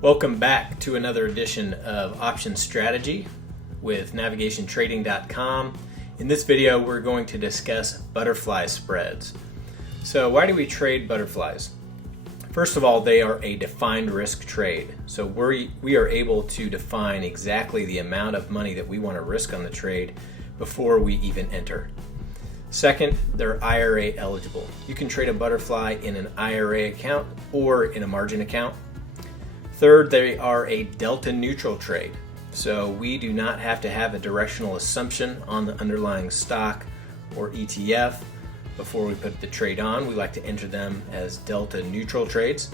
Welcome back to another edition of Option Strategy with NavigationTrading.com. In this video, we're going to discuss butterfly spreads. So why do we trade butterflies? First of all, they are a defined risk trade. So we are able to define exactly the amount of money that we want to risk on the trade before we even enter. Second, they're IRA eligible. You can trade a butterfly in an IRA account or in a margin account. Third, they are a delta neutral trade. So we do not have to have a directional assumption on the underlying stock or ETF before we put the trade on. We like to enter them as delta neutral trades.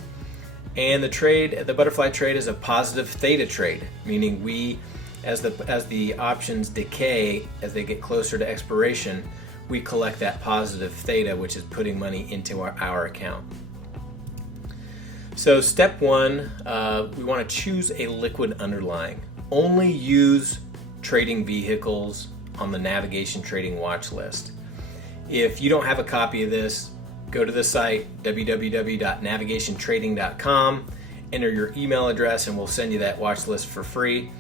And the butterfly trade is a positive theta trade, meaning we, as the options decay, as they get closer to expiration, we collect that positive theta, which is putting money into our account. So step one, we want to choose a liquid underlying. Only use trading vehicles on the Navigation Trading watch list. If you don't have a copy of this, go to the site www.NavigationTrading.com, enter your email address, and we'll send you that watch list for free.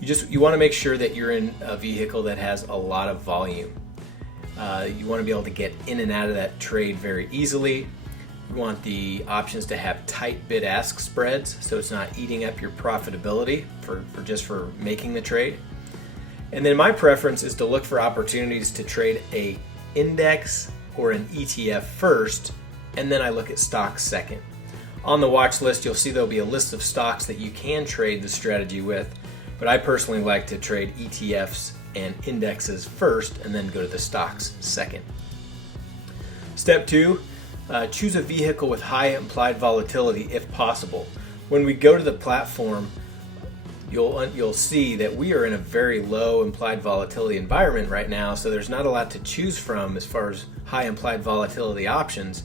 You want to make sure that you're in a vehicle that has a lot of volume. You want to be able to get in and out of that trade very easily. You want the options to have tight bid-ask spreads, so it's not eating up your profitability for making the trade. And then my preference is to look for opportunities to trade a index or an ETF first, and then I look at stocks second. On the watch list, you'll see there'll be a list of stocks that you can trade the strategy with, but I personally like to trade ETFs and indexes first and then go to the stocks second. Step two, choose a vehicle with high implied volatility if possible. When we go to the platform, you'll see that we are in a very low implied volatility environment right now, so there's not a lot to choose from as far as high implied volatility options.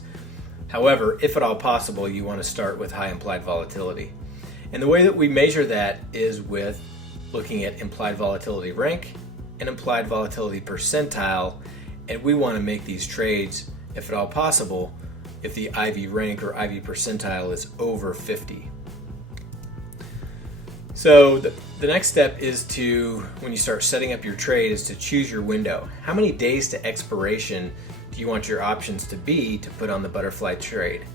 However, if at all possible, you want to start with high implied volatility. And the way that we measure that is with looking at implied volatility rank and implied volatility percentile, and we want to make these trades, if at all possible, if the IV rank or IV percentile is over 50. So the next step is to, when you start setting up your trade, is to choose your window. How many days to expiration do you want your options to be to put on the butterfly trade?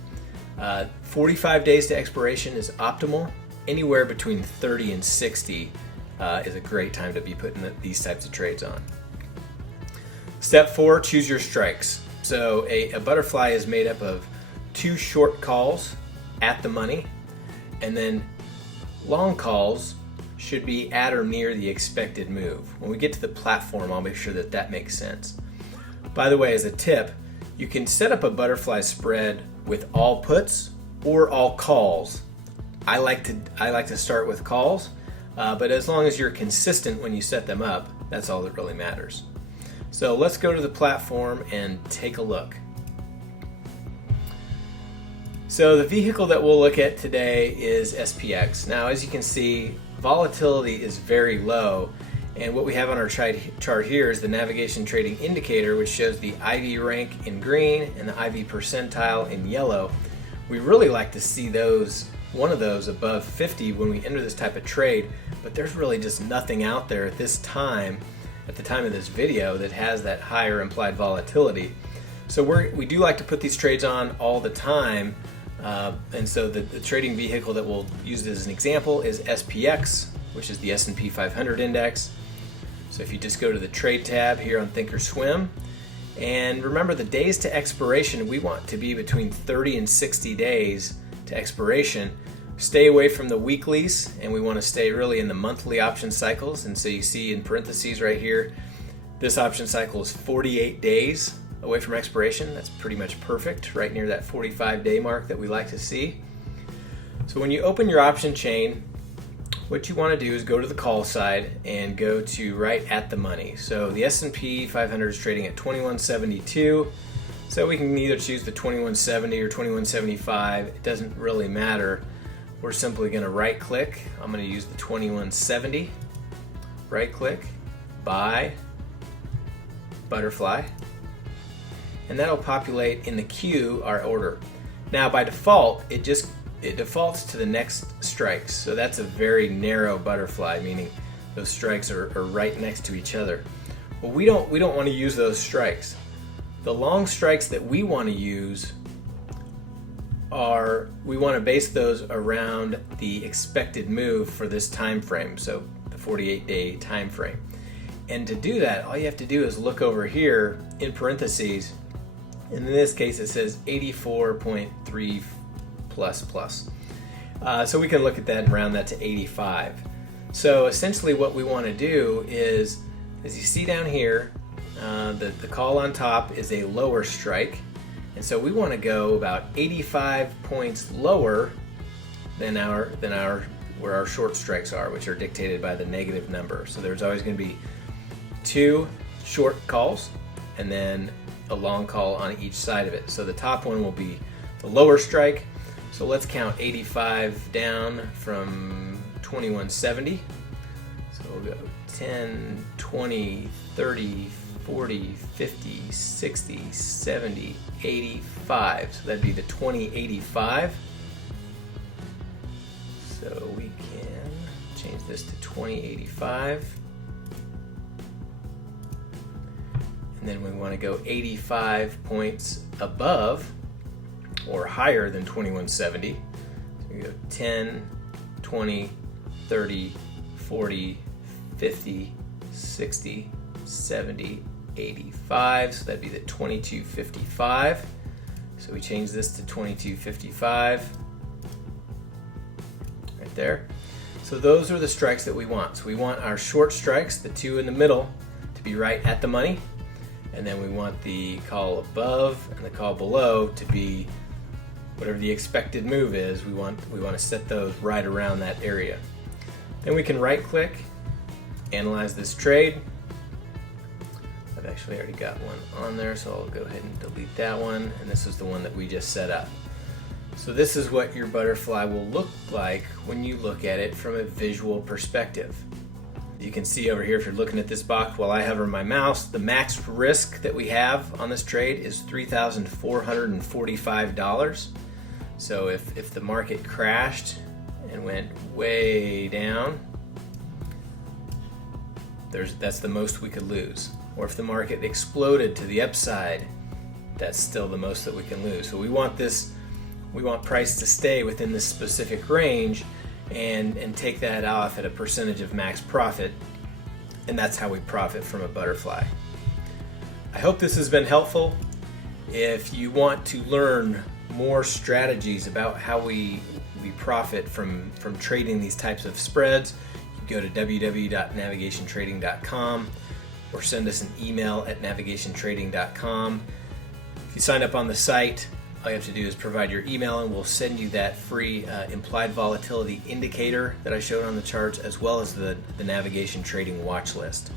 45 days to expiration is optimal. Anywhere between 30 and 60 is a great time to be putting these types of trades on. Step four, choose your strikes. So a butterfly is made up of 2 short calls at the money, and then long calls should be at or near the expected move. When we get to the platform, I'll make sure that makes sense. By the way, as a tip, you can set up a butterfly spread with all puts or all calls. I like to start with calls, but as long as you're consistent when you set them up, that's all that really matters. So let's go to the platform and take a look. So the vehicle that we'll look at today is SPX. Now, as you can see, volatility is very low, and what we have on our chart here is the Navigation Trading Indicator, which shows the IV rank in green and the IV percentile in yellow. We really like to see one of those above 50 when we enter this type of trade, but there's really just nothing out there at this time, at the time of this video, that has that higher implied volatility. So we do like to put these trades on all the time, and so the trading vehicle that we'll use as an example is SPX, which is the S&P 500 index. So if you just go to the trade tab here on ThinkorSwim, and remember the days to expiration, we want to be between 30 and 60 days to expiration. Stay away from the weeklies, and we want to stay really in the monthly option cycles. And so you see in parentheses right here, this option cycle is 48 days away from expiration. That's pretty much perfect, right near that 45-day mark that we like to see. So when you open your option chain, what you want to do is go to the call side and go to right at the money. So the S&P 500 is trading at 2172. So we can either choose the 2170 or 2175. It doesn't really matter. We're simply going to right click. I'm going to use the 2170. Right click, buy, butterfly. And that'll populate in the queue our order. Now by default, it it defaults to the next strikes. So that's a very narrow butterfly, meaning those strikes are right next to each other. Well, we don't want to use those strikes. The long strikes that we want to use we want to base those around the expected move for this time frame, so the 48-day time frame. And to do that, all you have to do is look over here in parentheses, and in this case it says 84.3 plus. So we can look at that and round that to 85. So essentially what we want to do is, as you see down here, the call on top is a lower strike. And so we want to go about 85 points lower than where our short strikes are, which are dictated by the negative number. So there's always going to be 2 short calls and then a long call on each side of it. So the top one will be the lower strike. So let's count 85 down from 2170. So we'll go 10, 20, 30, 40, 50, 60, 70, 85. So that'd be the 2085. So we can change this to 2085. And then we want to go 85 points above or higher than 2170. So we go 10, 20, 30, 40, 50, 60, 70, 85, so that'd be the 2255. So we change this to 2255 right there. So those are the strikes that we want. So we want our short strikes, the 2 in the middle, to be right at the money, and then we want the call above and the call below to be whatever the expected move is. We want to set those right around that area. Then we can right click, analyze this trade. I've actually already got one on there, so I'll go ahead and delete that one, and this is the one that we just set up. So this is what your butterfly will look like when you look at it from a visual perspective. You can see over here, if you're looking at this box while I hover my mouse, the max risk that we have on this trade is $3,445. So if the market crashed and went way down, that's the most we could lose. Or if the market exploded to the upside, that's still the most that we can lose. So we want price to stay within this specific range and take that off at a percentage of max profit, and that's how we profit from a butterfly. I hope this has been helpful. If you want to learn more strategies about how we profit from trading these types of spreads, you can go to www.navigationtrading.com or send us an email at navigationtrading.com. If you sign up on the site, all you have to do is provide your email and we'll send you that free implied volatility indicator that I showed on the charts, as well as the navigation trading watch list.